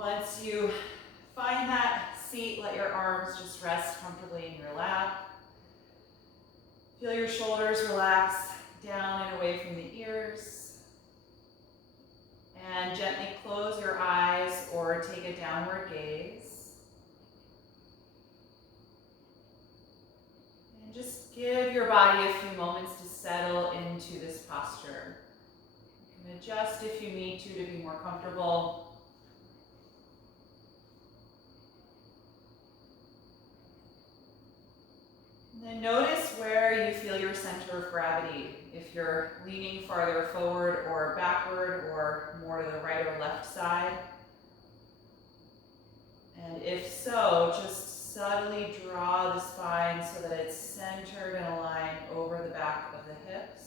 Once you find that seat, let your arms just rest comfortably in your lap. Feel your shoulders relax down and away from the ears. And gently close your eyes or take a downward gaze. And just give your body a few moments to settle into this posture. You can adjust if you need to be more comfortable. And then notice where you feel your center of gravity. If you're leaning farther forward or backward or more to the right or left side. And if so, just subtly draw the spine so that it's centered and aligned over the back of the hips.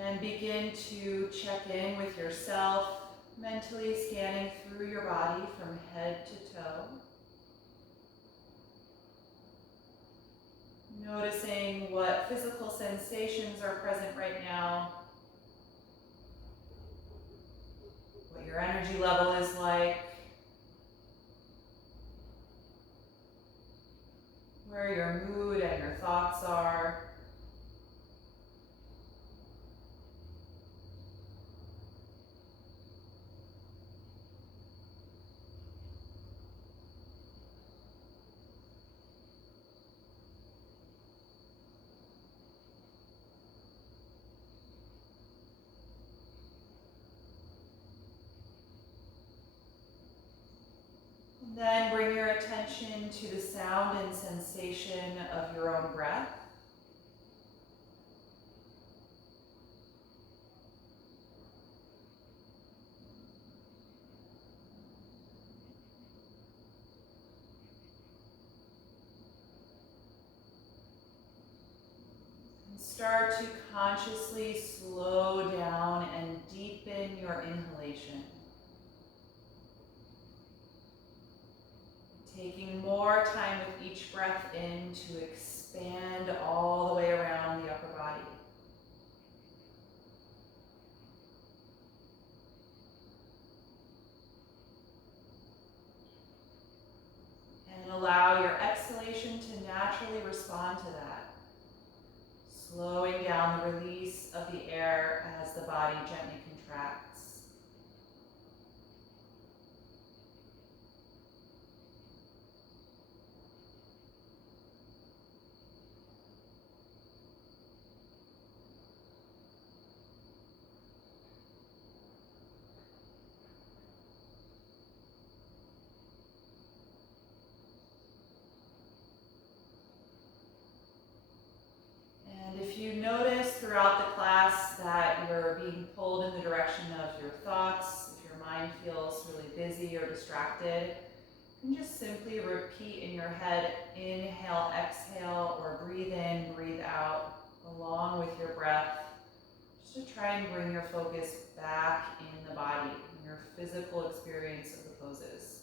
And begin to check in with yourself, mentally scanning through your body from head to toe. Noticing what physical sensations are present right now, what your energy level is like, where your mood and your thoughts are. Then bring your attention to the sound and sensation of your own breath. And start to consciously slow down and deepen your inhalation. Taking more time with each breath in to expand all the way around the upper body. And allow your exhalation to naturally respond to that. Slowing down the release of the air as the body gently contracts. If you notice throughout the class that you're being pulled in the direction of your thoughts, if your mind feels really busy or distracted, you can just simply repeat in your head, inhale, exhale, or breathe in, breathe out, along with your breath, just to try and bring your focus back in the body, in your physical experience of the poses.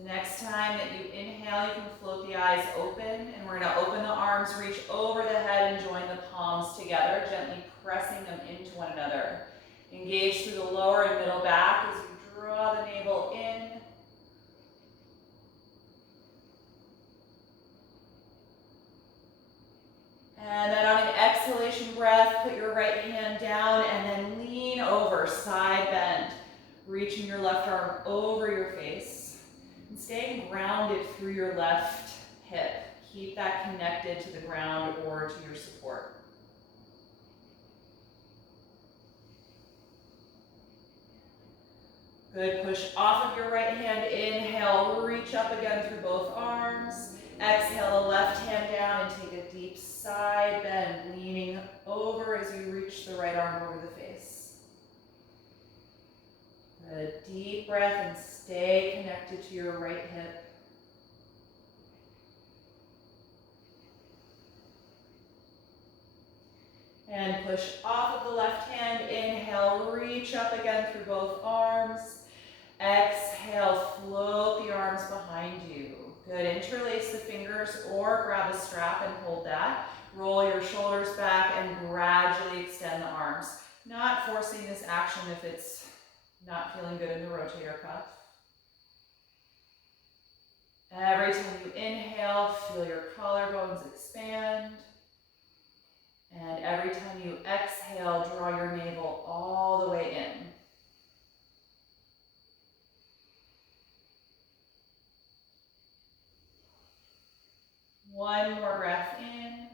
The next time that you inhale, you can float the eyes open, and we're going to open the arms, reach over the head, and join the palms together, gently pressing them into one another. Engage through the lower and middle back as you draw the navel in. And then on an exhalation breath, put your right hand down and then lean over, side bend, reaching your left arm over your face. And staying grounded through your left hip. Keep that connected to the ground or to your support. Good, push off of your right hand, inhale, reach up again through both arms. Exhale the left hand down and take a deep side bend, leaning over as you reach the right arm over the face. Good, deep breath and stay connected to your right hip. And push off of the left hand. Inhale, reach up again through both arms. Exhale, float the arms behind you. Good, interlace the fingers or grab a strap and hold that. Roll your shoulders back and gradually extend the arms. Not forcing this action if it's not feeling good in the rotator cuff. Every time you inhale, feel your collarbones expand. And every time you exhale, draw your navel all the way in. One more breath in.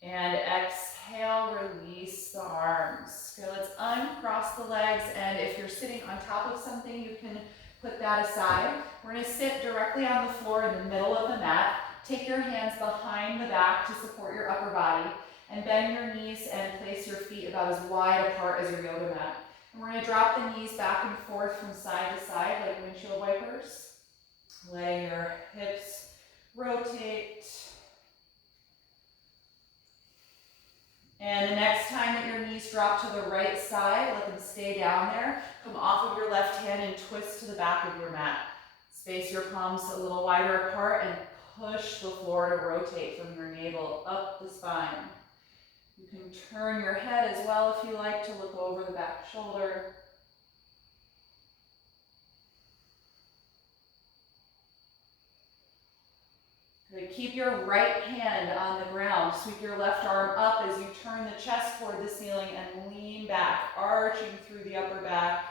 And exhale, release the arms. Good, let's uncross the legs. And if you're sitting on top of something, you can put that aside. We're going to sit directly on the floor in the middle of the mat. Take your hands behind the back to support your upper body. And bend your knees and place your feet about as wide apart as your yoga mat. And we're going to drop the knees back and forth from side to side like windshield wipers. Letting your hips rotate. And the next time that your knees drop to the right side, let them stay down there. Come off of your left hand and twist to the back of your mat. Space your palms a little wider apart and push the floor to rotate from your navel up the spine. You can turn your head as well if you like to look over the back shoulder. Good. Keep your right hand on the ground. Sweep your left arm up as you turn the chest toward the ceiling and lean back, arching through the upper back.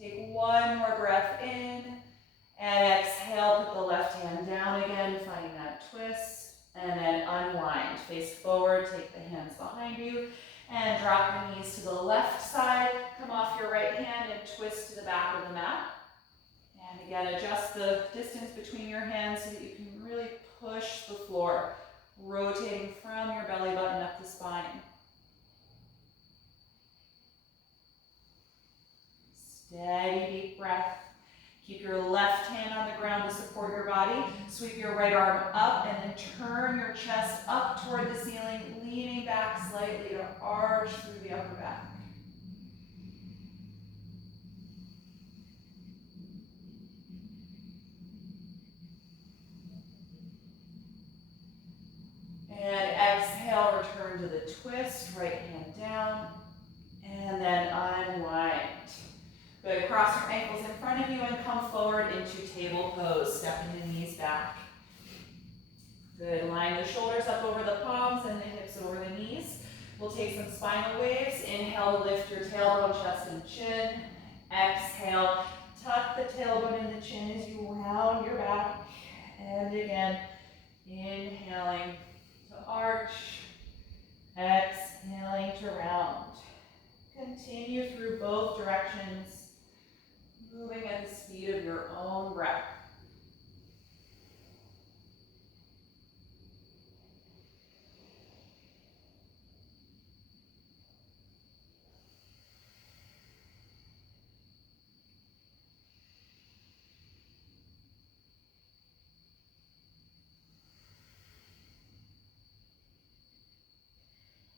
Take one more breath in and exhale, put the left hand down again, finding that twist, and then unwind. Face forward, take the hands behind you, and drop the knees to the left side. Come off your right hand and twist to the back of the mat. And again, adjust the distance between your hands so that you can really push the floor, rotating from your belly button up the spine. Steady, deep breath. Keep your left hand on the ground to support your body. Sweep your right arm up and then turn your chest up toward the ceiling, leaning back slightly to arch through the upper back. And exhale, return to the twist, right hand down, and then unwind. Good, cross your ankles in front of you and come forward into table pose, stepping the knees back. Good, line the shoulders up over the palms and the hips over the knees. We'll take some spinal waves. Inhale, lift your tailbone, chest, and chin. Exhale, tuck the tailbone and the chin as you round your back. And again, inhaling to arch, exhaling to round. Continue through both directions, moving at the speed of your own breath.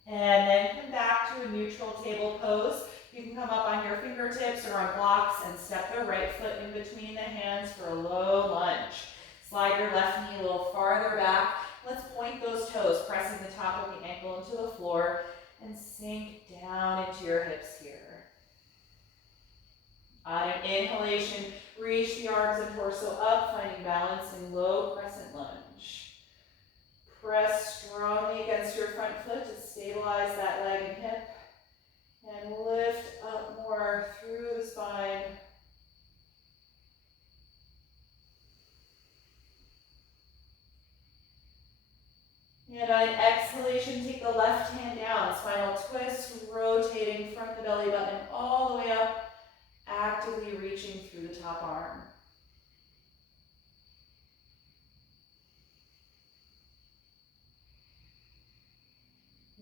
And then come back to a neutral table pose. You can come up on your fingertips or on blocks and step the right foot in between the hands for a low lunge. Slide your left knee a little farther back. Let's point those toes, pressing the top of the ankle into the floor and sink down into your hips here. On an inhalation, reach the arms and torso up, finding balance in low crescent lunge. Press strongly against your front foot to stabilize that leg and hip. And lift up more through the spine. And on exhalation, take the left hand down, spinal twist, rotating from the belly button all the way up, actively reaching through the top arm.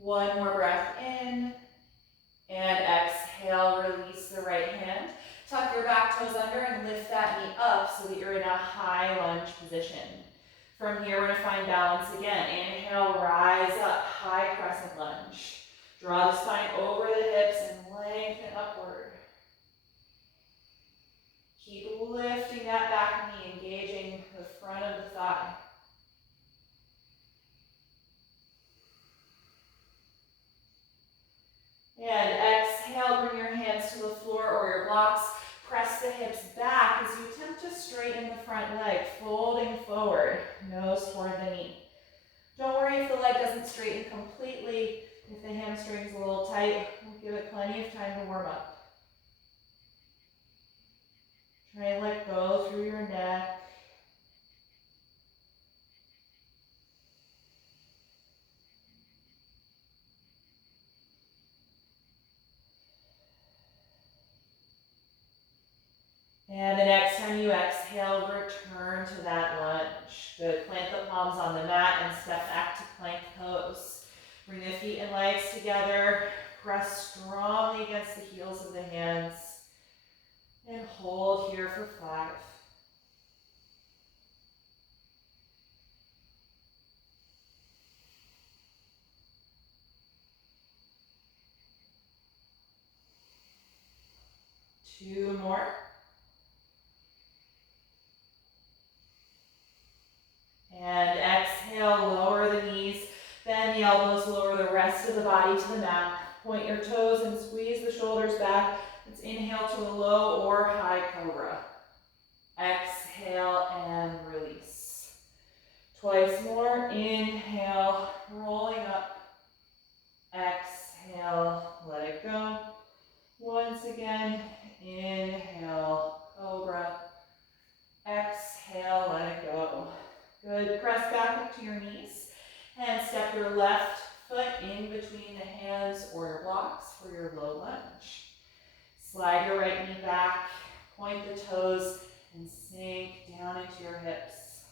One more breath in, and exhale, release the right hand. Tuck your back toes under and lift that knee up so that you're in a high lunge position. From here, we're gonna find balance again. Inhale, rise up, high crescent lunge. Draw the spine over the hips and lengthen upward. Keep lifting that back knee, engaging the front of the thigh. And exhale, bring your hands to the floor or your blocks. Press the hips back as you attempt to straighten the front leg, folding forward, nose toward the knee. Don't worry if the leg doesn't straighten completely. If the hamstring's a little tight, we'll give it plenty of time to warm up. Try and let go through your neck. And the next time you exhale, return to that lunge. Good. Plant the palms on the mat and step back to plank pose. Bring the feet and legs together. Press strongly against the heels of the hands. And hold here for 5. Two more. And exhale, lower the knees, bend the elbows, lower the rest of the body to the mat. Point your toes and squeeze the shoulders back. Let's inhale to a low or high cobra. Exhale and release. Twice more. Inhale, rolling up. Exhale, let it go. Once again, inhale, cobra. Exhale, let it go. Good. Press back up to your knees and step your left foot in between the hands or your blocks for your low lunge. Slide your right knee back, point the toes, and sink down into your hips.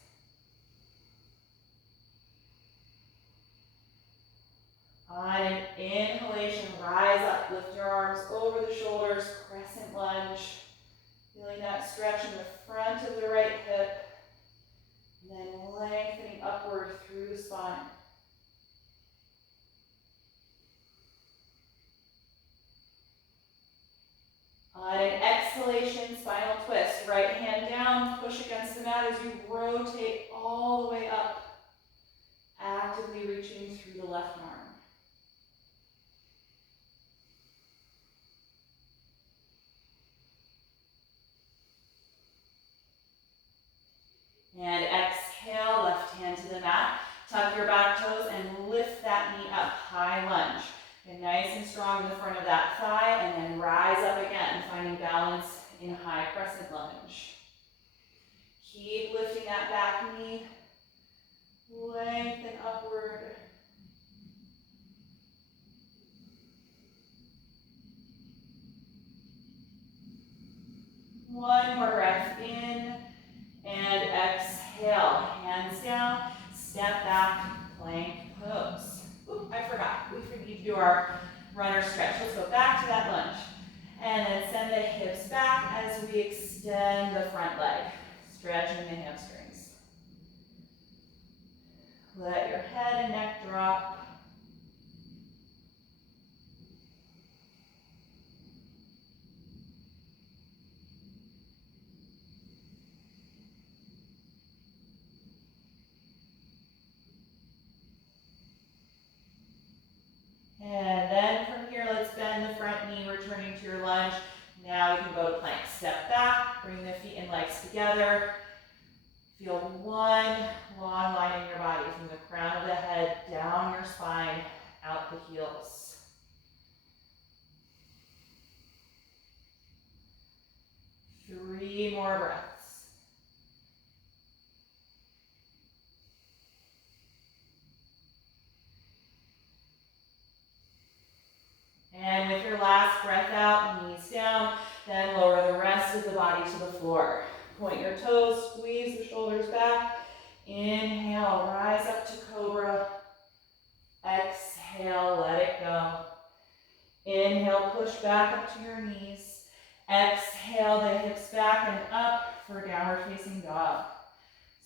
On an inhalation, rise up, lift your arms over the shoulders, crescent lunge. Feeling that stretch in the front of the right hip. And then lengthening upward through the spine. On an exhalation, spinal twist. Right hand down, push against the mat as you rotate all the way up. Actively reaching through the left arm. And exhale, left hand to the mat. Tuck your back toes and lift that knee up, high lunge. Get nice and strong in the front of that thigh, and then rise up again, finding balance in high crescent lunge. Keep lifting that back knee, lengthen upward. One more breath in, and exhale, hands down, step back, plank pose. Oop, I forgot. We need to do our runner stretch. Let's go back to that lunge. And then send the hips back as we extend the front leg, stretching the hamstrings. Let your head and neck drop. And then from here, let's bend the front knee, returning to your lunge. Now we can go to plank. Step back, bring the feet and legs together. Feel one long line in your body from the crown of the head, down your spine, out the heels. Three more breaths. And with your last breath out, knees down, then lower the rest of the body to the floor. Point your toes, squeeze the shoulders back. Inhale, rise up to cobra. Exhale. exhale, let it go. Inhale, push back up to your knees. Exhale the hips back and up for downward facing dog.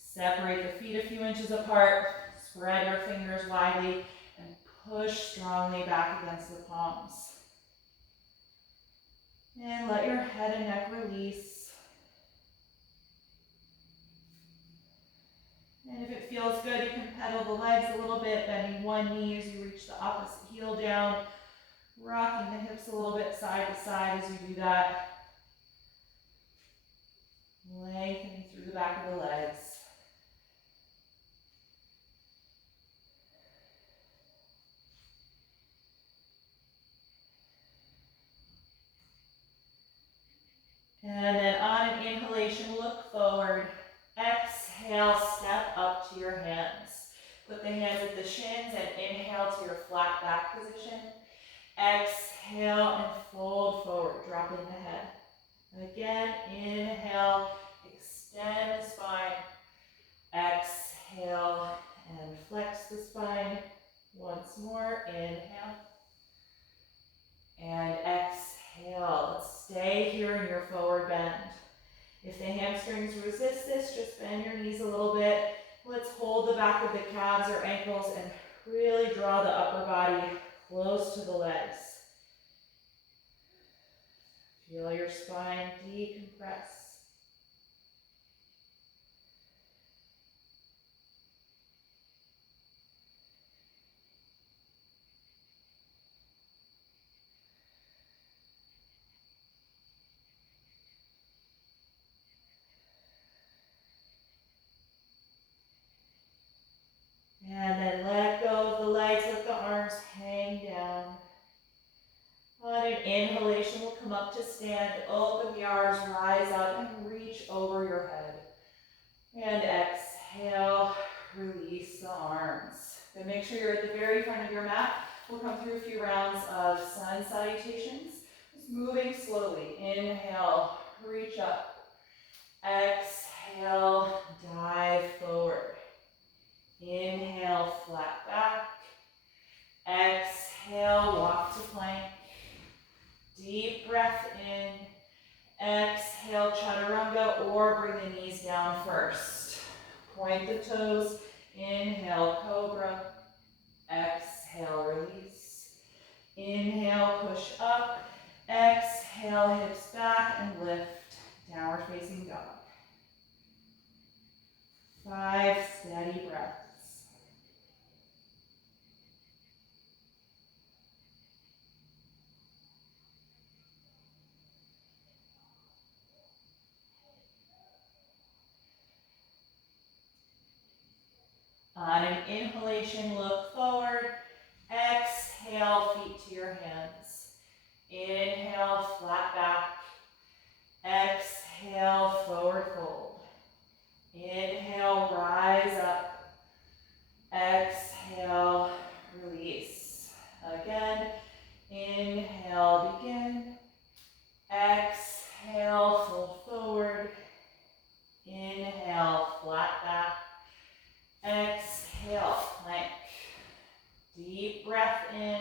Separate the feet a few inches apart. Spread your fingers widely and push strongly back against the palms. And let your head and neck release. And if it feels good, you can pedal the legs a little bit, bending one knee as you reach the opposite heel down, rocking the hips a little bit side to side as you do that. Lengthening through the back of the legs. And then on an inhalation, look forward. Exhale, step up to your hands. Put the hands at the shins and inhale to your flat back position. Exhale and fold forward, dropping the head. And again, inhale, extend the spine. Exhale and flex the spine. Once more, inhale. And exhale. Let's stay here in your forward bend. If the hamstrings resist this, just bend your knees a little bit. Let's hold the back of the calves or ankles and really draw the upper body close to the legs. Feel your spine decompress. And then let go of the legs, let the arms hang down. On an inhalation, we'll come up to stand, open the arms, rise up and reach over your head. And exhale, release the arms. Then make sure you're at the very front of your mat. We'll come through a few rounds of sun salutations. Just moving slowly. Inhale, reach up. Exhale, dive forward. Inhale, flat back. Exhale, walk to plank. Deep breath in. Exhale, chaturanga, or bring the knees down first. Point the toes. Inhale, cobra. Exhale, release. Inhale, push up. Exhale, hips back and lift. Downward facing dog. 5 steady breaths. On an inhalation, look forward. Exhale, feet to your hands. Inhale, flat back. Exhale, forward fold. Inhale, rise up. Exhale, release. Again, inhale, begin. Exhale, fold forward. Inhale, flat back. Exhale, plank. Deep breath in.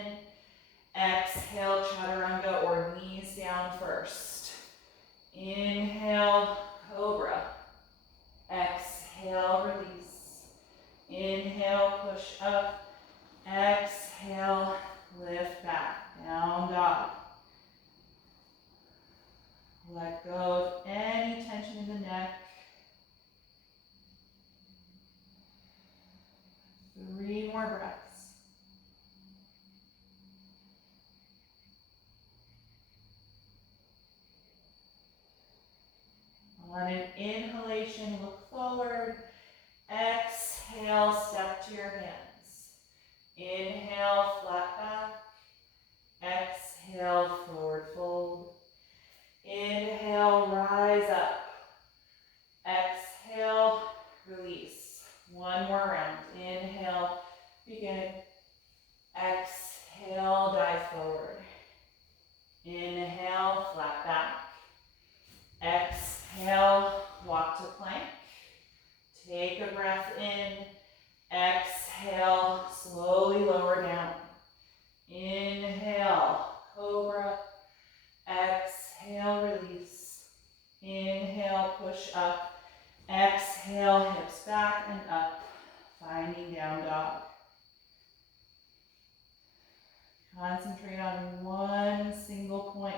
Exhale, chaturanga or knees down first. Inhale, cobra. Exhale, release. Inhale, push up. Exhale, lift back. Down dog. Let go of any tension in the neck. 3 more breaths. On an inhalation, look forward. Exhale, step to your hands. Inhale, flat back. Exhale, forward fold. Inhale, rise up. Exhale, release. 1 more round. Inhale, begin. Exhale, dive forward. Inhale, flat back. Exhale, walk to plank. Take a breath in. Exhale, slowly lower Concentrate on one single point.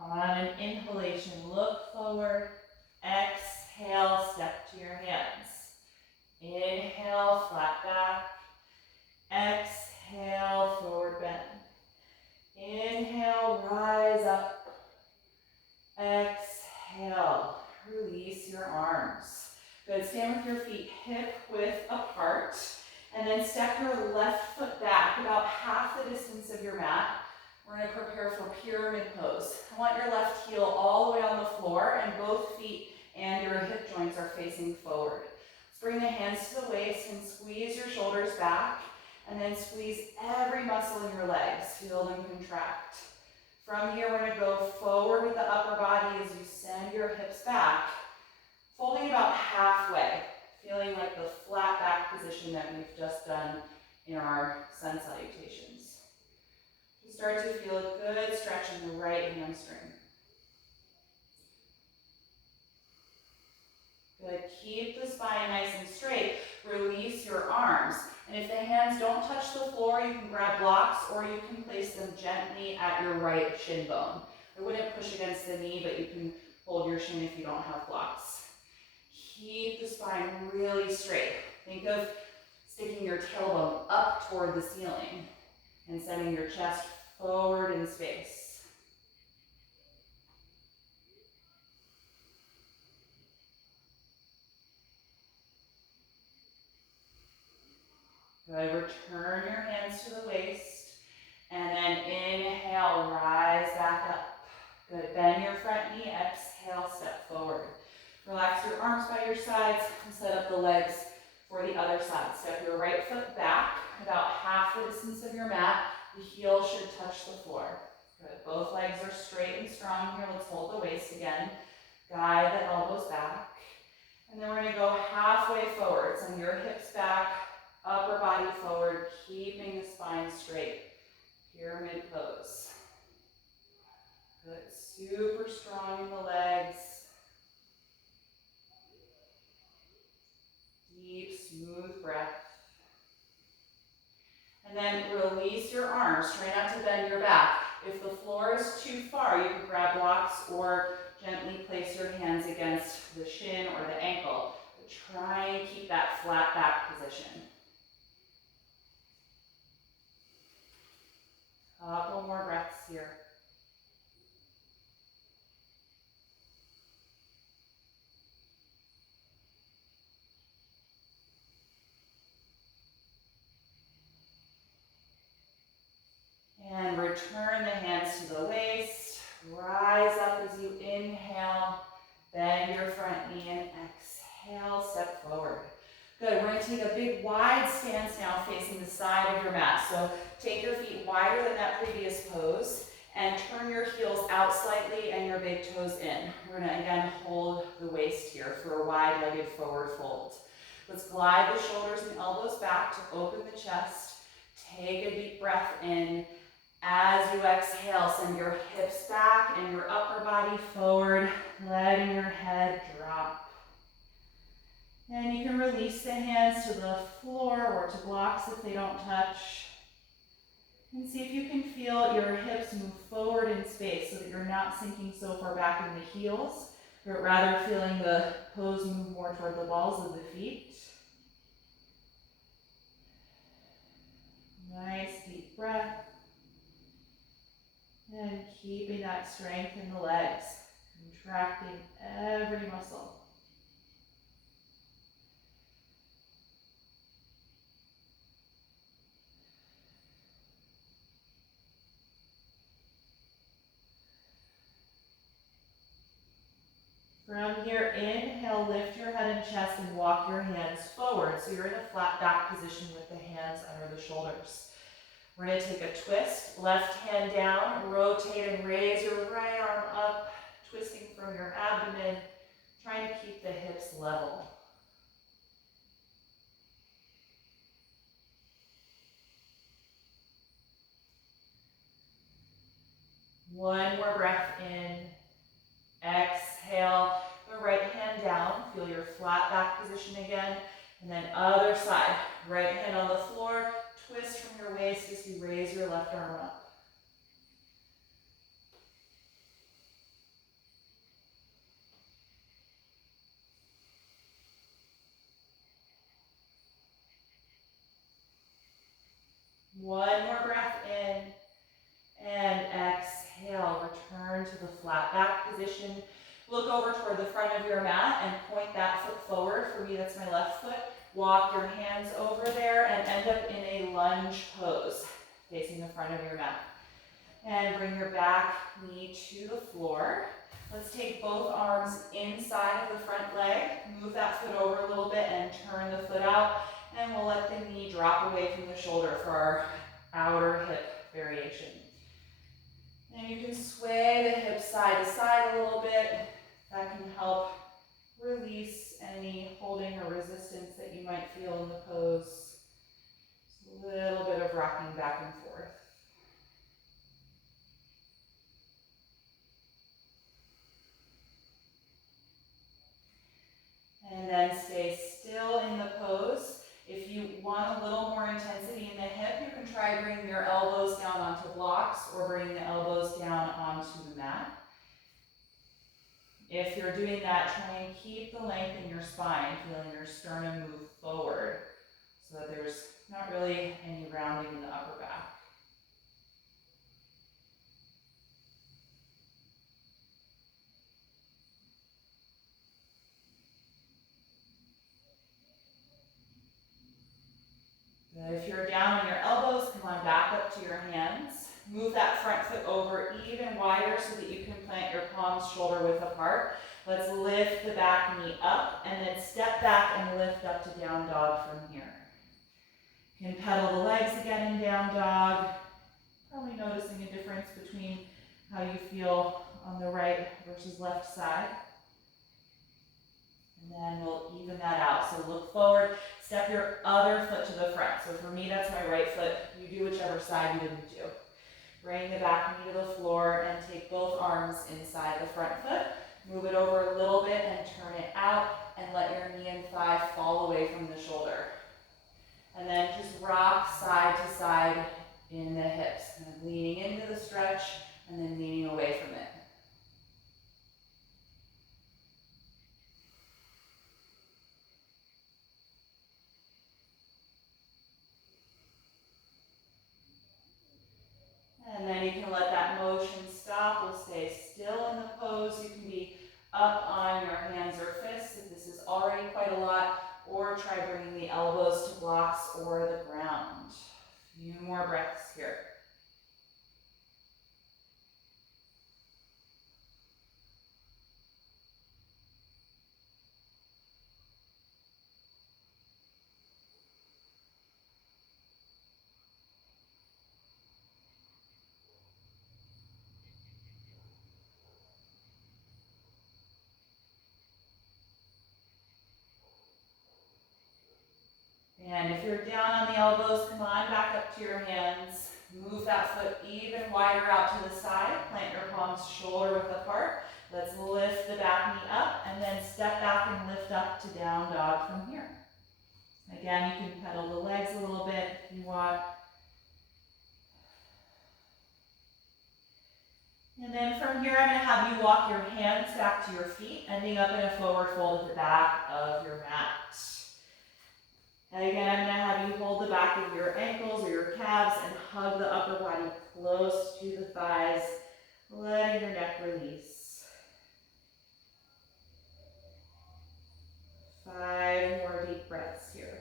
On an inhalation, look forward. Exhale, step to your hands. Inhale, flat back. Exhale, forward bend. Inhale, rise up. Exhale, release your arms. Good, stand with your feet hip width apart. And then step your left foot back about half the distance of your mat. We're going to prepare for pyramid pose. I want your left heel all the way on the floor and both feet and your hip joints are facing forward. Let's bring the hands to the waist and squeeze your shoulders back and then squeeze every muscle in your legs. Feel them contract. From here, we're going to go forward with the upper body as you send your hips back, folding about halfway, feeling like the flat back position that we've just done in our sun salutations. You start to feel a good stretch in the right hamstring. Good, keep the spine nice and straight. Release your arms. And if the hands don't touch the floor, you can grab blocks or you can place them gently at your right shin bone. I wouldn't push against the knee, but you can hold your shin if you don't have blocks. Keep the spine really straight. Think of sticking your tailbone up toward the ceiling and sending your chest forward in space. Good, return your hands to the waist, and then inhale, rise back up. Good, bend your front knee, exhale, step forward. Relax your arms by your sides and set up the legs for the other side. Step your right foot back about half the distance of your mat. The heel should touch the floor. Good, both legs are straight and strong here. Let's hold the waist again. Guide the elbows back. And then we're going to go halfway forward. Send your hips back. Upper body forward, keeping the spine straight. Pyramid pose. Good, super strong in the legs. Deep, smooth breath. And then release your arms. Try not to bend your back. If the floor is too far, you can grab blocks or gently place your hands against the shin or the ankle. But try and keep that flat back position. Couple more breaths here. And return the hands to the waist. Rise up as you inhale. Bend your front knee and exhale, step forward. Good, we're going to take a big wide stance now facing the side of your mat. So take your feet wider than that previous pose and turn your heels out slightly and your big toes in. We're going to again hold the waist here for a wide-legged forward fold. Let's glide the shoulders and elbows back to open the chest. Take a deep breath in. As you exhale, send your hips back and your upper body forward, letting your head drop. And you can release the hands to the floor or to blocks if they don't touch. And see if you can feel your hips move forward in space so that you're not sinking so far back in the heels, but rather feeling the pose move more toward the balls of the feet. Nice deep breath. And keeping that strength in the legs, contracting every muscle. From here, inhale, lift your head and chest and walk your hands forward. So you're in a flat back position with the hands under the shoulders. We're going to take a twist, left hand down, rotate and raise your right arm up, twisting from your abdomen, trying to keep the hips level. One more breath in. Exhale the right hand down. Feel your flat back position again. And then other side. Right hand on the floor. Twist from your waist as you raise your left arm up. One more breath in. And exhale, return to the flat back position. Look over toward the front of your mat and point that foot forward. For me, that's my left foot. Walk your hands over there and end up in a lunge pose, facing the front of your mat. And bring your back knee to the floor. Let's take both arms inside of the front leg. Move that foot over a little bit and turn the foot out. And we'll let the knee drop away from the shoulder for our outer hip variation. And you can sway the hips side to side a little bit. That can help release any holding or resistance that you might feel in the pose. Just a little bit of rocking back and forth. And then stay still in the pose. If you want a little more intensity in the hip, you can try bringing your elbows down onto blocks or bringing the elbows down onto the mat. If you're doing that, try and keep the length in your spine, feeling your sternum move forward so that there's not really any rounding in the upper back. If you're down on your elbows, come on back up to your hands. Move that front foot over even wider so that you can plant your palms shoulder width apart. Let's lift the back knee up and then step back and lift up to down dog from here. You can pedal the legs again in down dog. Probably noticing a difference between how you feel on the right versus left side. And then we'll even that out. So look forward, step your other foot to the front. So for me, that's my right foot. You do whichever side you didn't do. Bring the back knee to the floor and take both arms inside the front foot. Move it over a little bit and turn it out and let your knee and thigh fall away from the shoulder. And then just rock side to side in the hips. Kind of leaning into the stretch and then leaning away from it. And then you can let that motion stop. We'll stay still in the pose. You can be up on your hands or fists if this is already quite a lot, or try bringing the elbows to blocks or the ground. A few more breaths here. And if you're down on the elbows, come on back up to your hands. Move that foot even wider out to the side. Plant your palms shoulder width apart. Let's lift the back knee up and then step back and lift up to down dog from here. Again, you can pedal the legs a little bit if you want. And then from here, I'm going to have you walk your hands back to your feet, ending up in a forward fold at the back of your mat. And again, I'm going to have you hold the back of your ankles or your calves and hug the upper body close to the thighs, letting your neck release. 5 more deep breaths here.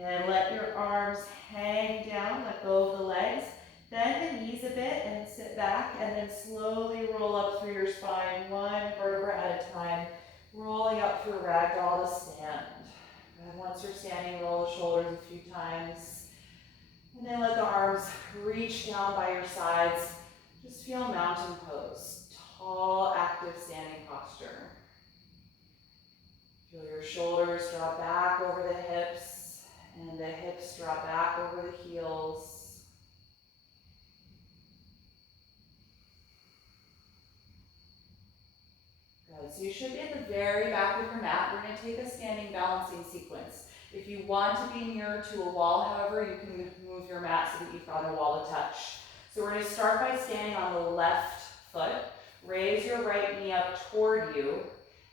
And let your arms hang down, let go of the legs. Bend the knees a bit and sit back, and then slowly roll up through your spine, one vertebra at a time, rolling up through ragdoll to stand. And once you're standing, roll the shoulders a few times. And then let the arms reach down by your sides. Just feel mountain pose, tall, active standing posture. Feel your shoulders drop back over the hips, and the hips drop back over the heels. Good, so you should be at the very back of your mat. We're gonna take a standing balancing sequence. If you want to be near to a wall, however, you can move your mat so that you've got a wall to touch. So we're gonna start by standing on the left foot. Raise your right knee up toward you,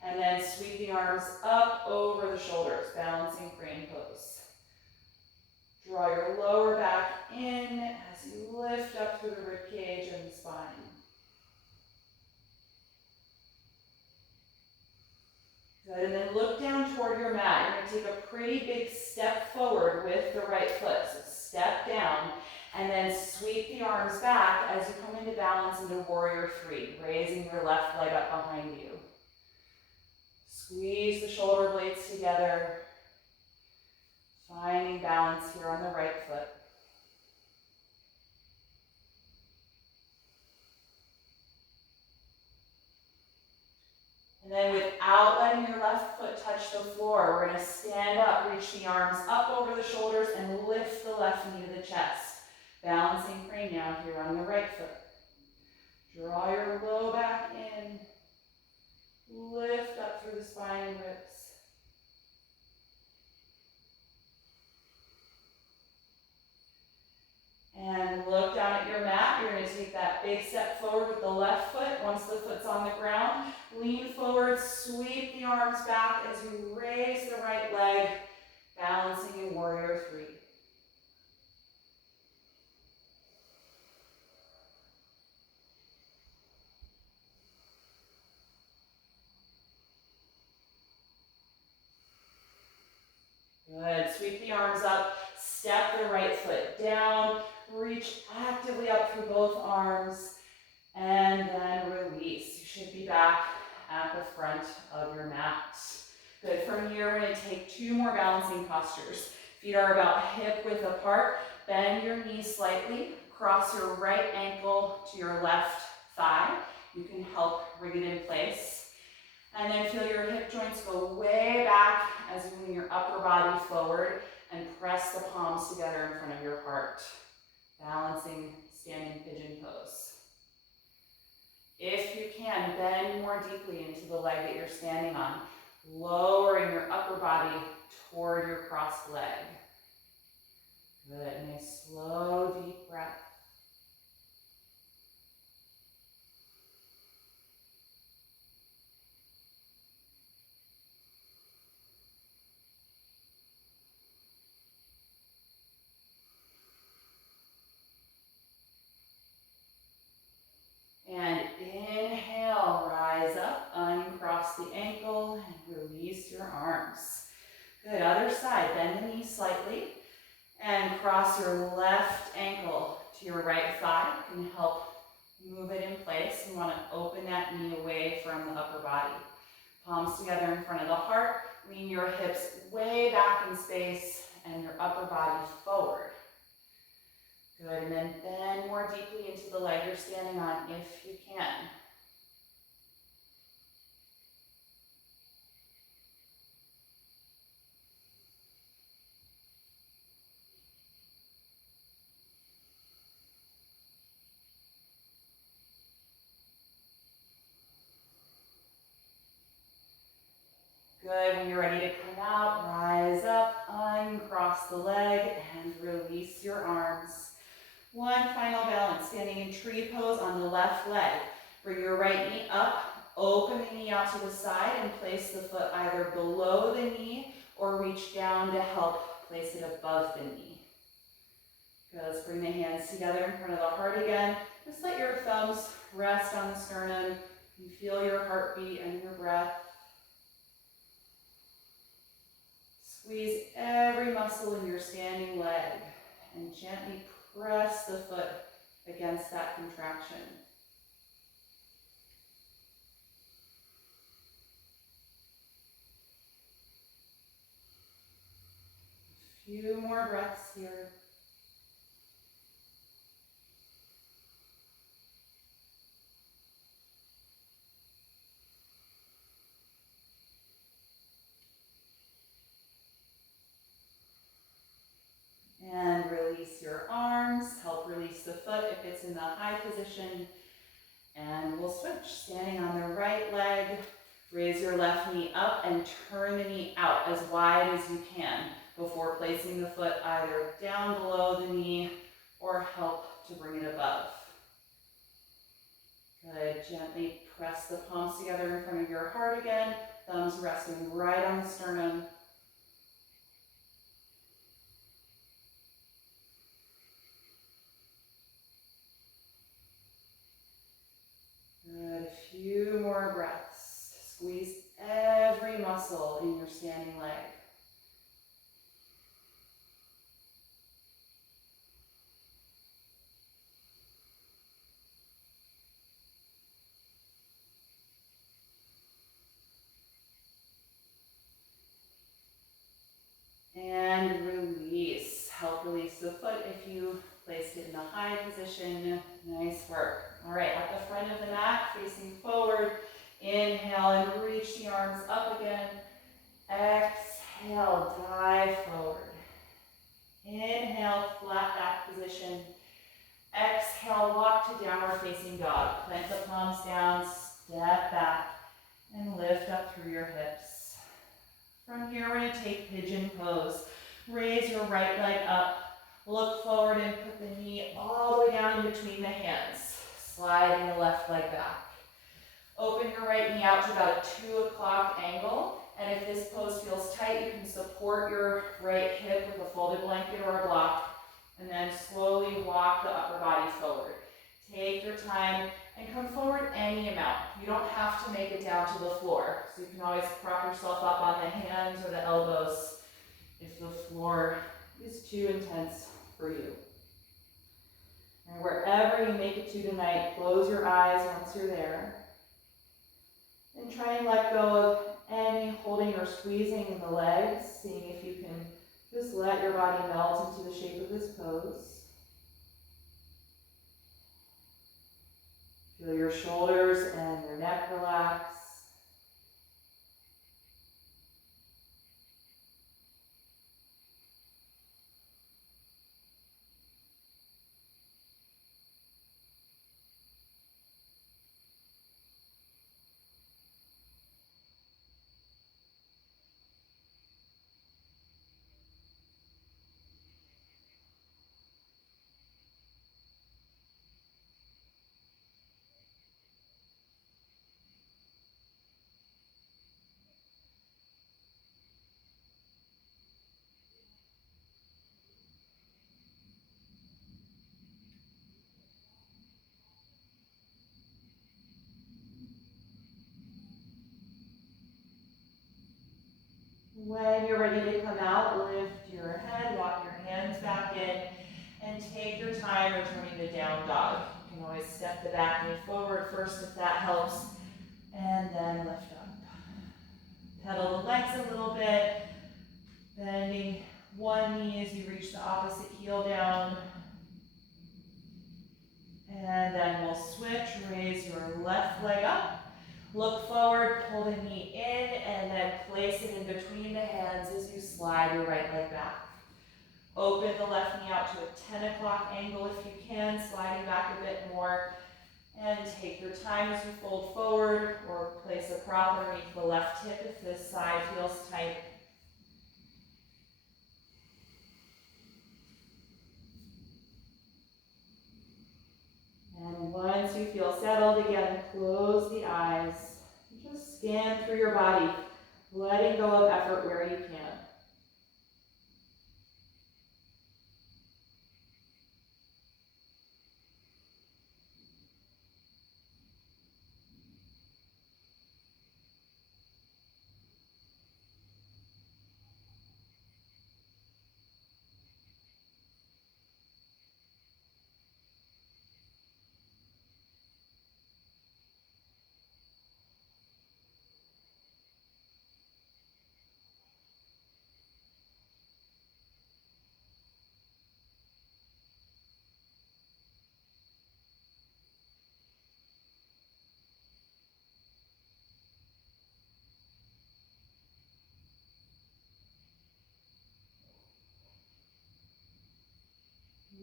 and then sweep the arms up over the shoulders, balancing crane pose. Draw your lower back in as you lift up through the rib cage and the spine. Good, and then look down toward your mat. You're going to take a pretty big step forward with the right foot. So step down, and then sweep the arms back as you come into balance into warrior three, raising your left leg up behind you. Squeeze the shoulder blades together, finding balance here on the right foot. And then without letting your left foot touch the floor, we're going to stand up, reach the arms up over the shoulders, and lift the left knee to the chest. Balancing crane now here on the right foot. Draw your low back in. Lift up through the spine and ribs. And look down at your mat. You're going to take that big step forward with the left foot. Once the foot's on the ground, lean forward, sweep the arms back as you raise the right leg, balancing in warrior three. Good, sweep the arms up, step the right foot down, reach actively up through both arms, and then release. You should be back at the front of your mat. Good, from here we're going to take two more balancing postures. Feet are about hip width apart, bend your knees slightly, cross your right ankle to your left thigh. You can help rig it in place. And then feel your hip joints go way back as you lean your upper body forward and press the palms together in front of your heart. Balancing standing pigeon pose. If you can, bend more deeply into the leg that you're standing on, lowering your upper body toward your crossed leg. Good, nice slow deep breath. And inhale, rise up, uncross the ankle, and release your arms. Good, other side, bend the knee slightly, and cross your left ankle to your right thigh. You can help move it in place. You want to open that knee away from the upper body. Palms together in front of the heart, lean your hips way back in space, and your upper body forward. Good, and then bend more deeply into the leg you're standing on if you can. Good, when you're ready to come out, rise up, uncross the leg, and release your arms. One final balance, standing in tree pose on the left leg. Bring your right knee up, open the knee out to the side, and place the foot either below the knee or reach down to help place it above the knee. Good, let's bring the hands together in front of the heart again. Just let your thumbs rest on the sternum. You feel your heartbeat and your breath. Squeeze every muscle in your standing leg and gently press the foot against that contraction. A few more breaths here. the foot if it's in the high position. And we'll switch, standing on the right leg. Raise your left knee up and turn the knee out as wide as you can before placing the foot either down below the knee or help to bring it above. Good, gently press the palms together in front of your heart again, thumbs resting right on the sternum. Good, a few more breaths. Squeeze every muscle in your standing leg. And release. Help release the foot if you placed it in the high position. Nice work. All right, at the front of the mat, facing forward. Inhale and reach the arms up again. Exhale, dive forward. Inhale, flat back position. Exhale, walk to downward facing dog. Plant the palms down, step back, and lift up through your hips. From here, we're going to take pigeon pose. Raise your right leg up. Look forward and put the knee all the way down in between the hands. Sliding the left leg back. Open your right knee out to about a 2 o'clock angle. And if this pose feels tight, you can support your right hip with a folded blanket or a block. And then slowly walk the upper body forward. Take your time and come forward any amount. You don't have to make it down to the floor. So you can always prop yourself up on the hands or the elbows if the floor is too intense for you. And wherever you make it to tonight, close your eyes once you're there. And try and let go of any holding or squeezing in the legs, seeing if you can just let your body melt into the shape of this pose. Feel your shoulders and your neck relax. When you're ready to come out, lift your head, walk your hands back in, and take your time returning to down dog. You can always step the back knee forward first if that helps, and then lift up. Pedal the legs a little bit, bending one knee as you reach the opposite heel down. And then we'll switch, raise your left leg up. Look forward, pull the knee in, and then place it in between the hands as you slide your right leg back. Open the left knee out to a 10 o'clock angle if you can, sliding back a bit more. And take your time as you fold forward or place a prop underneath the left hip if this side feels tight. And once you feel settled again, close the eyes. Just scan through your body, letting go of effort where you can.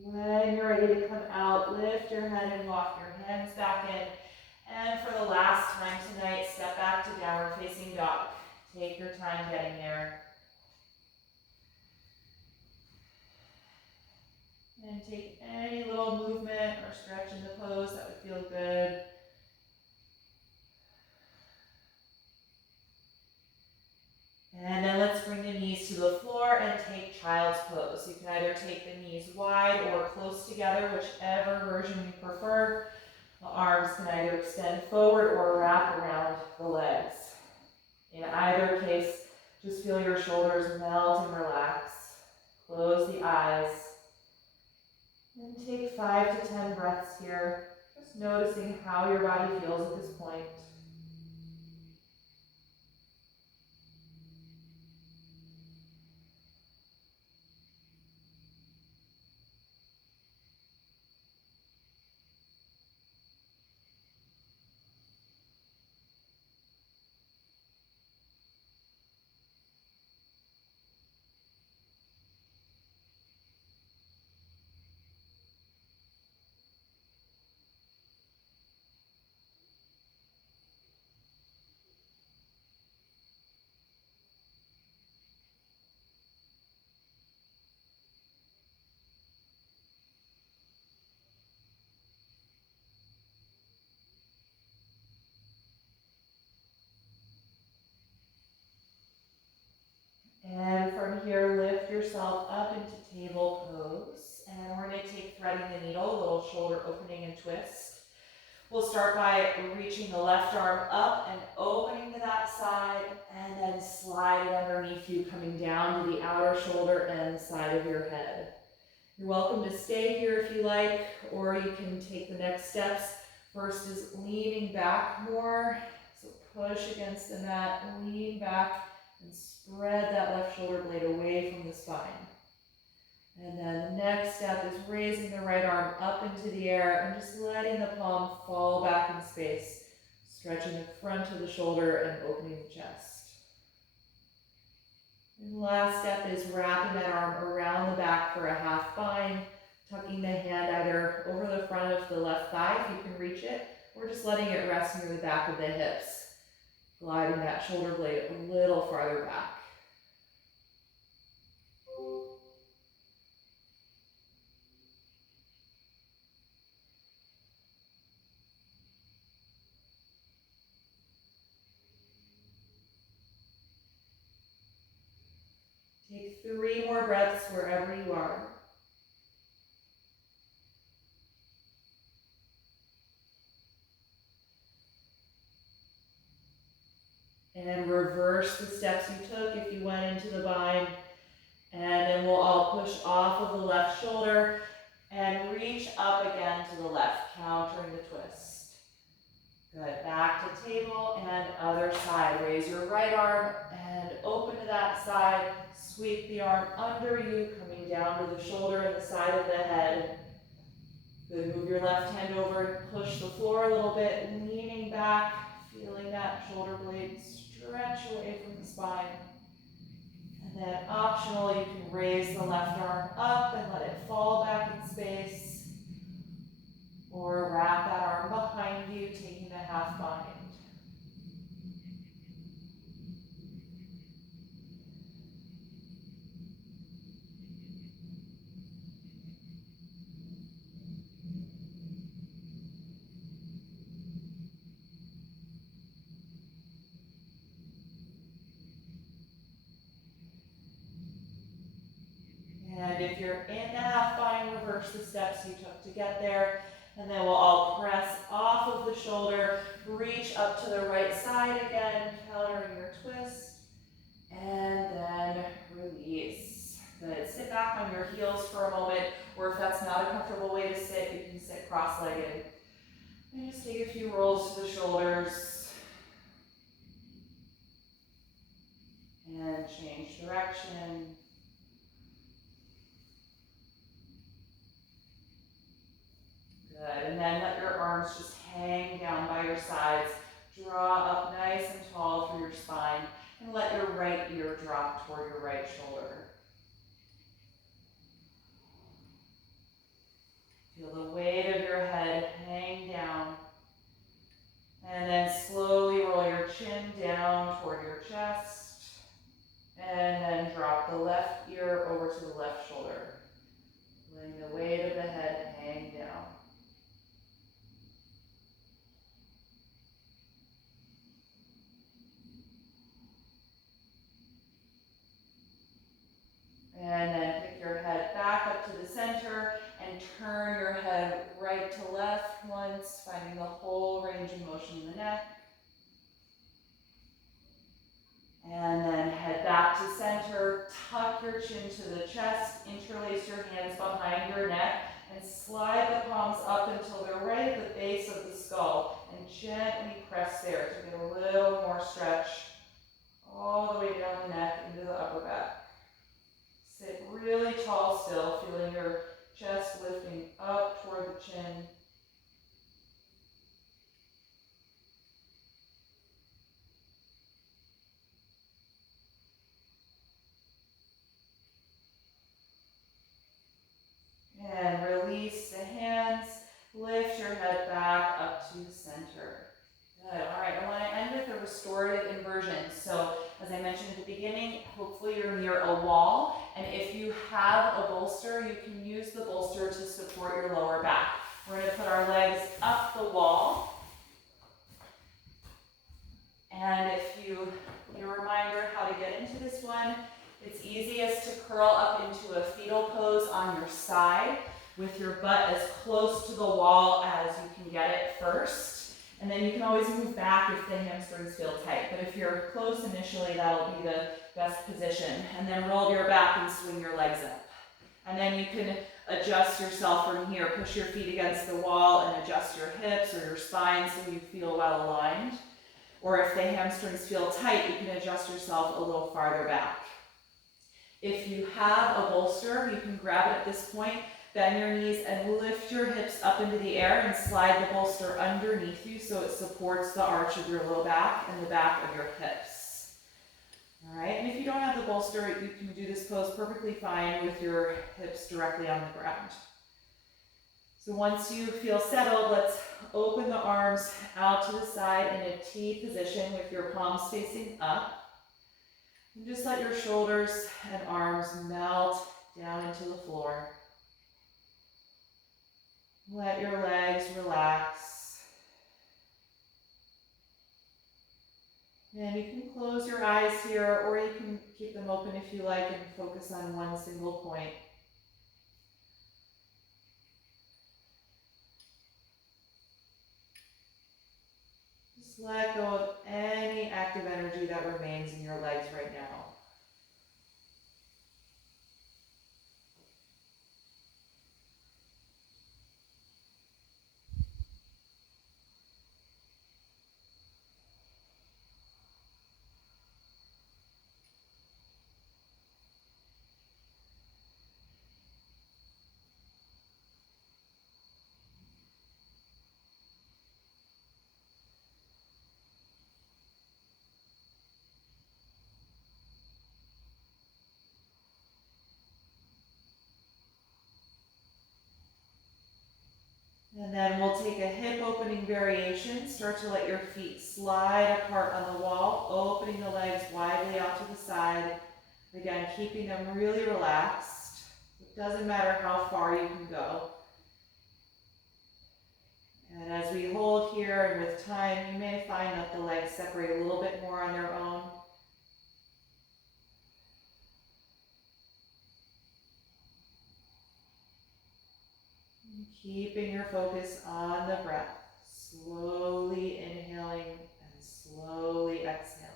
When you're ready to come out, out, lift your head and walk your hands back in. And for the last time tonight, step back to downward facing dog. Take your time getting there. And take any little movement or stretch in the pose that would feel good. And then let's bring the knees to the floor and take child's pose. You can either take the knees wide or close together, whichever version you prefer. The arms can either extend forward or wrap around the legs. In either case, just feel your shoulders melt and relax. Close the eyes. And take 5 to 10 breaths here, just noticing how your body feels at this point. And from here, lift yourself up into table pose. And we're going to take threading the needle, a little shoulder opening and twist. We'll start by reaching the left arm up and opening to that side, and then slide it underneath you, coming down to the outer shoulder and side of your head. You're welcome to stay here if you like, or you can take the next steps. First is leaning back more. So push against the mat, lean back, and spread that left shoulder blade away from the spine. And then the next step is raising the right arm up into the air and just letting the palm fall back in space, stretching the front of the shoulder and opening the chest. And the last step is wrapping that arm around the back for a half bind, tucking the hand either over the front of the left thigh if you can reach it, or just letting it rest near the back of the hips, gliding that shoulder blade a little farther back. Take 3 more breaths wherever you are. And reverse the steps you took if you went into the bind. And then we'll all push off of the left shoulder and reach up again to the left, countering the twist. Good, back to table and other side. Raise your right arm and open to that side. Sweep the arm under you, coming down to the shoulder and the side of the head. Good, move your left hand over, push the floor a little bit, leaning back, feeling that shoulder blade stretch away from the spine. And then optional, you can raise the left arm up and let it fall back in space. Or wrap that arm behind you, taking the half bind. And if you're in the half bind, reverse the steps you took to get there. And then we'll all press off of the shoulder, reach up to the right side again, countering your twist, and then release. Good, sit back on your heels for a moment, or if that's not a comfortable way to sit, you can sit cross-legged. And just take a few rolls to the shoulders. And change direction. Good, and then let your arms just hang down by your sides. Draw up nice and tall through your spine, and let your right ear drop toward your right shoulder. Feel the weight center and turn your head right to left once, finding the whole range of motion in the neck. And then head back to center, tuck your chin to the chest, interlace your hands behind your neck, and slide the palms up until they're right at the base of the skull, and gently press there to get a little more stretch all the way down the neck into the upper back. Sit really tall still, feeling your chest lifting up toward the chin. And release the hands, lift your head back up to the center. Good, all right, I want to end with a restorative inversion. So as I mentioned at the beginning, hopefully you're near a wall, and if you have a bolster, you can use the bolster to support your lower back. We're going to put our legs up the wall, and if you need a reminder how to get into this one, it's easiest to curl up into a fetal pose on your side with your butt as close to the wall as you can get it first. And then you can always move back if the hamstrings feel tight. But if you're close initially, that'll be the best position. And then roll your back and swing your legs up. And then you can adjust yourself from here. Push your feet against the wall and adjust your hips or your spine so you feel well aligned. Or if the hamstrings feel tight, you can adjust yourself a little farther back. If you have a bolster, you can grab it at this point, bend your knees and lift your hips up into the air and slide the bolster underneath you so it supports the arch of your low back and the back of your hips. All right, and if you don't have the bolster, you can do this pose perfectly fine with your hips directly on the ground. So once you feel settled, let's open the arms out to the side in a T position with your palms facing up. And just let your shoulders and arms melt down into the floor. Let your legs relax. And you can close your eyes here, or you can keep them open if you like and focus on one single point. Just let go of any active energy that remains in your legs right now. And then we'll take a hip opening variation. Start to let your feet slide apart on the wall, opening the legs widely out to the side. Again, keeping them really relaxed. It doesn't matter how far you can go. And as we hold here and with time, you may find that the legs separate a little bit more on their own. Keeping your focus on the breath, slowly inhaling and slowly exhaling.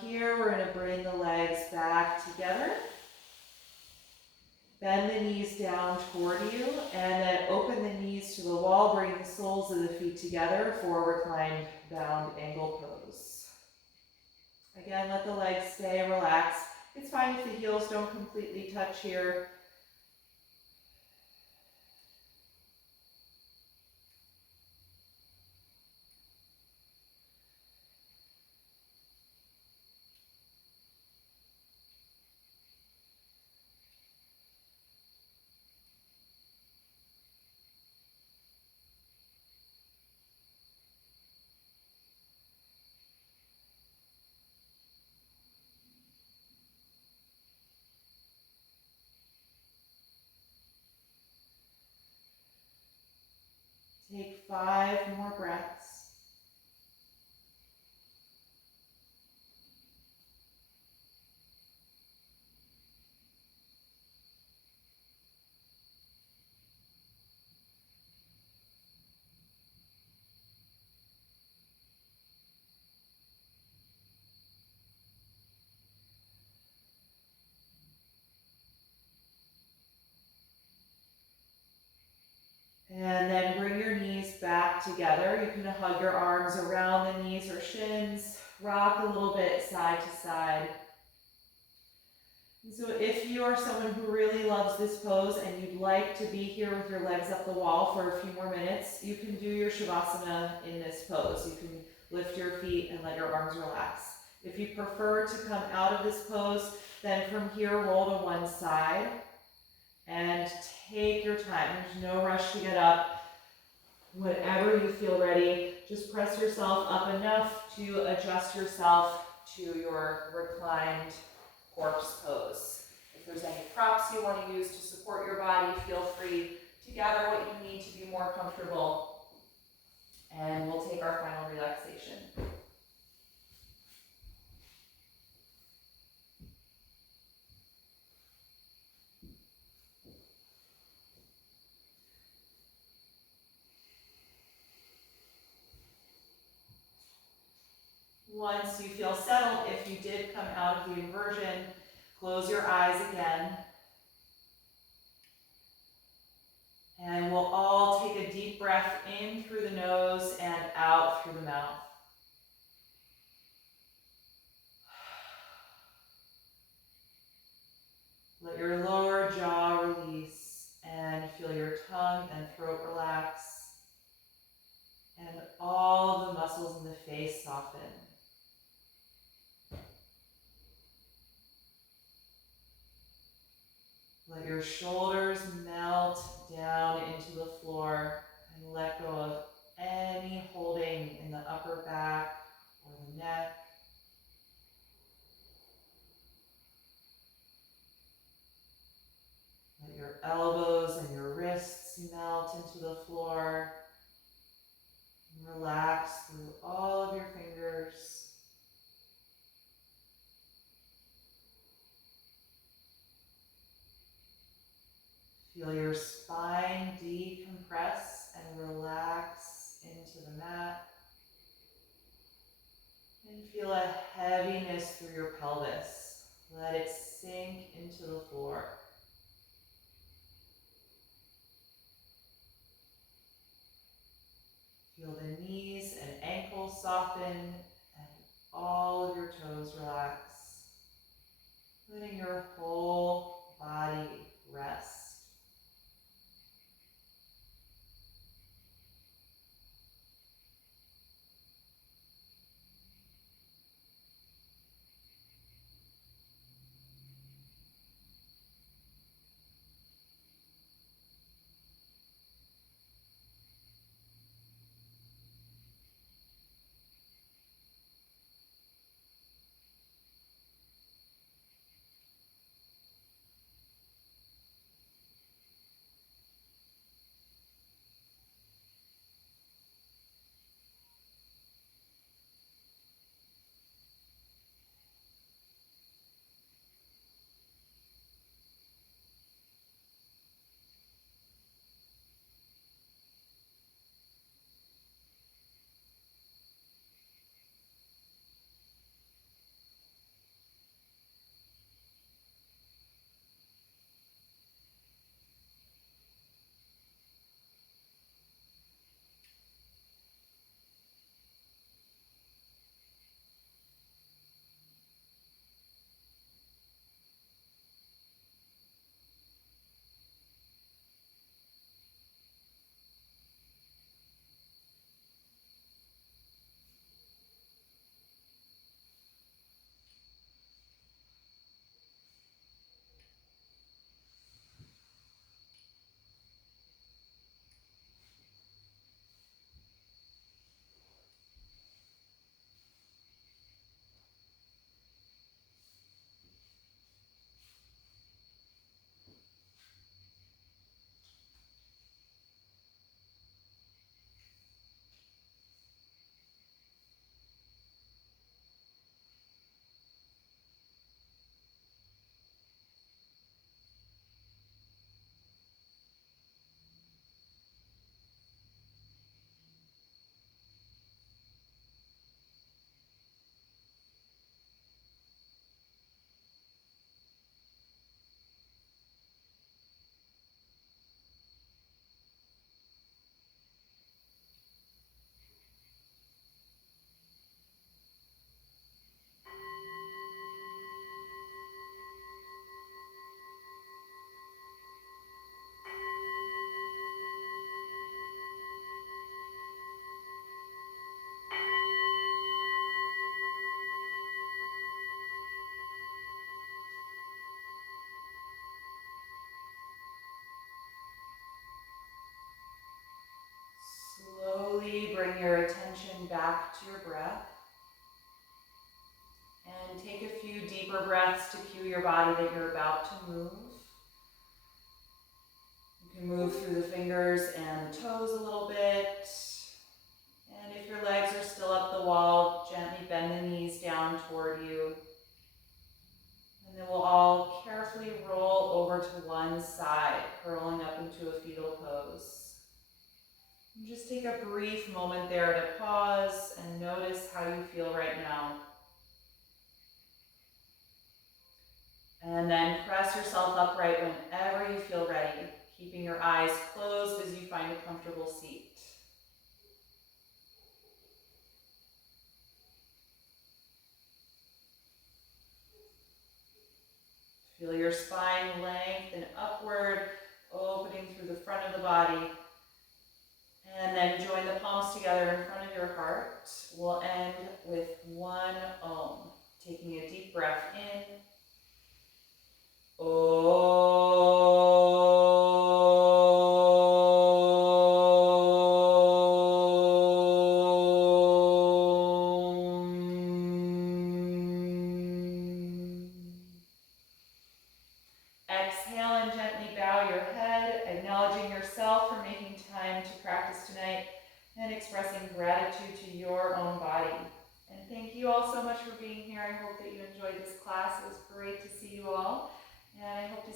here, we're going to bring the legs back together. Bend the knees down toward you, and then open the knees to the wall. Bring the soles of the feet together for reclined bound angle pose. Again, let the legs stay relaxed. It's fine if the heels don't completely touch here. Take 5 more breaths. And then bring your knees back together. You can hug your arms around the knees or shins. Rock a little bit side to side. And so if you are someone who really loves this pose and you'd like to be here with your legs up the wall for a few more minutes, you can do your Shavasana in this pose. You can lift your feet and let your arms relax. If you prefer to come out of this pose, then from here roll to one side and take your time. There's no rush to get up. Whenever you feel ready, just press yourself up enough to adjust yourself to your reclined corpse pose. If there's any props you want to use to support your body, feel free to gather what you need to be more comfortable. And we'll take our final relaxation. Once you feel settled, if you did come out of the inversion, close your eyes again. And we'll all take a deep breath in through the nose and out through the mouth. Let your lower jaw release and feel your tongue and throat relax. And all the muscles in the face soften. Let your shoulders melt down into the floor and let go of any holding in the upper back or the neck. Let your elbows and your wrists melt into the floor. And relax through all of your fingers. Feel your spine decompress and relax into the mat. And feel a heaviness through your pelvis. Let it sink into the floor. Feel the knees and ankles soften and all of your toes relax. Letting your whole body rest. bring your attention back to your breath. And take a few deeper breaths to cue your body that you're about to move. You can move through the fingers and the toes a little bit. And if your legs are still up the wall, gently bend the knees down toward you. And then we'll all carefully roll over to one side, curling up into a fetal pose. And just take a brief moment there to pause and notice how you feel right now. And then press yourself upright whenever you feel ready, keeping your eyes closed as you find a comfortable seat. Feel your spine lengthen upward, opening through the front of the body. And then join the palms together in front of your heart. We'll end with one Om. Taking a deep breath in. Exhale and gently bow your head, acknowledging yourself for making time to practice tonight and expressing gratitude to your own body. And thank you all so much for being here. I hope that you enjoyed this class. It was great to see you all. And I hope to